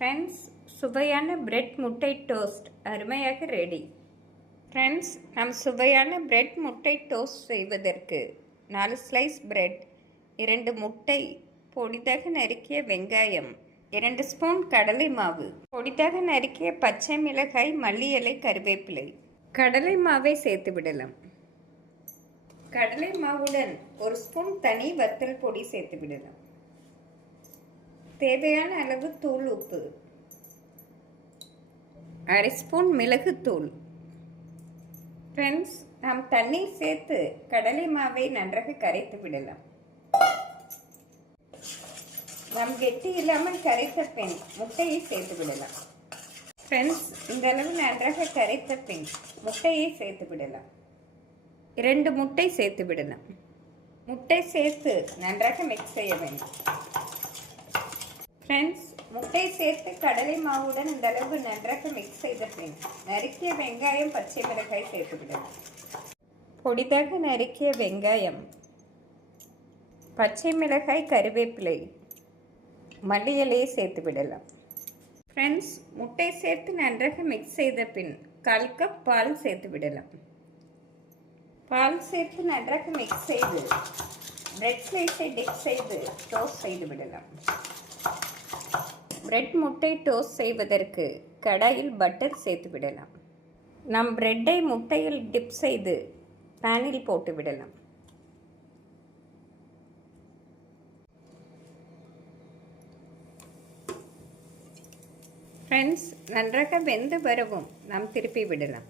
Friends, சுவையான bread முட்டை toast அருமையாக ரெடி. ஃப்ரெண்ட்ஸ், நம் சுவையான பிரெட் முட்டை டோஸ்ட் செய்வதற்கு 4 ஸ்லைஸ் பிரெட், 2 முட்டை, பொடிதாக நறுக்கிய வெங்காயம், 2 ஸ்பூன் கடலை மாவு, பொடிதாக நறுக்கிய பச்சை மிளகாய், மல்லி இலை, கருவேப்பிலை. கடலை மாவை சேர்த்து விடலாம். கடலை மாவுடன் 1 ஸ்பூன் தனி வத்தல் பொடி சேர்த்து விடலாம். தேவையான அளவு தூள் உப்பு, 1/2 ஸ்பூன் மிளகுத்தூள். ஃப்ரெண்ட்ஸ், நாம் தண்ணீர் சேர்த்து கடலை மாவை நன்றாக கரைத்து விடலாம். நாம் கெட்டி இல்லாமல் கரைத்த பின் முட்டையை சேர்த்து விடலாம். ஃப்ரெண்ட்ஸ், இந்த அளவு நன்றாக கரைத்த பின் முட்டையை சேர்த்து விடலாம். 2 முட்டை சேர்த்து விடலாம். முட்டை சேர்த்து நன்றாக மிக்ஸ் செய்ய வேண்டும். ஃப்ரெண்ட்ஸ், முட்டை சேர்த்து கடலை மாவுடன் இந்த அளவு நன்றாக மிக்ஸ் செய்த பின் நறுக்கிய வெங்காயம், பச்சை மிளகாய் சேர்த்து விடலாம். பொடிதாக நறுக்கிய வெங்காயம், பச்சை மிளகாய், கருவேப்பிலை, மல்லி இலையை சேர்த்து விடலாம். ஃப்ரெண்ட்ஸ், முட்டை சேர்த்து நன்றாக மிக்ஸ் செய்த பின் 1/4 கப் பால் சேர்த்து விடலாம். பால் சேர்த்து நன்றாக மிக்ஸ் செய்து பிரெட் ஸ்லைஸை டிப் செய்து டோஸ்ட் செய்து விடலாம். பிரெட் முட்டை டோஸ்ட் செய்வதற்கு கடாயில் பட்டர் சேர்த்து விடலாம். நம் பிரெட்டை முட்டையில் டிப் செய்து பேனில் போட்டு விடலாம். ஃப்ரெண்ட்ஸ், நன்றாக வெந்து வரவும் நாம் திருப்பி விடலாம்.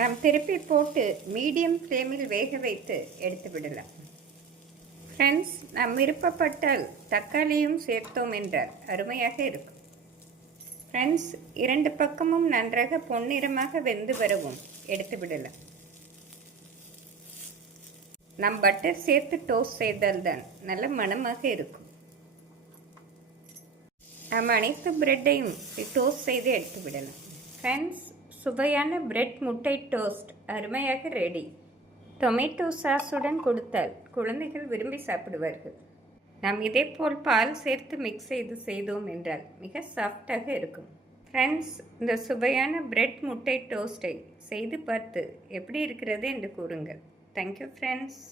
நாம் திருப்பி போட்டு மீடியம் ஃப்ளேமில் வேக வைத்து எடுத்து விடலாம். ஃப்ரெண்ட்ஸ், நாம் விருப்பப்பட்டால் தக்காளியும் சேர்த்தோம் என்றால் அருமையாக இருக்கும். ஃப்ரெண்ட்ஸ், 2 பக்கமும் நன்றாக பொன்னிறமாக வெந்து வரவும் எடுத்து விடலாம். நாம் பட்டர் சேர்த்து டோஸ்ட் செய்தால்தான் நல்ல மணமாக இருக்கும். நாம் அனைத்து பிரெட்டையும் டோஸ்ட் செய்து எடுத்து விடலாம். ஃப்ரெண்ட்ஸ், சுவையான பிரெட் முட்டை டோஸ்ட் அருமையாக ரெடி. டொமேட்டோ சாஸுடன் கொடுத்தால் குழந்தைகள் விரும்பி சாப்பிடுவார்கள். நாம் இதேபோல் பால் சேர்த்து மிக்ஸ் செய்தோம் என்றால் மிக சாஃப்டாக இருக்கும். ஃப்ரெண்ட்ஸ், இந்த சுவையான பிரெட் முட்டை டோஸ்ட்டை செய்து பார்த்து எப்படி இருக்கிறது என்று கூறுங்கள். Thank you friends.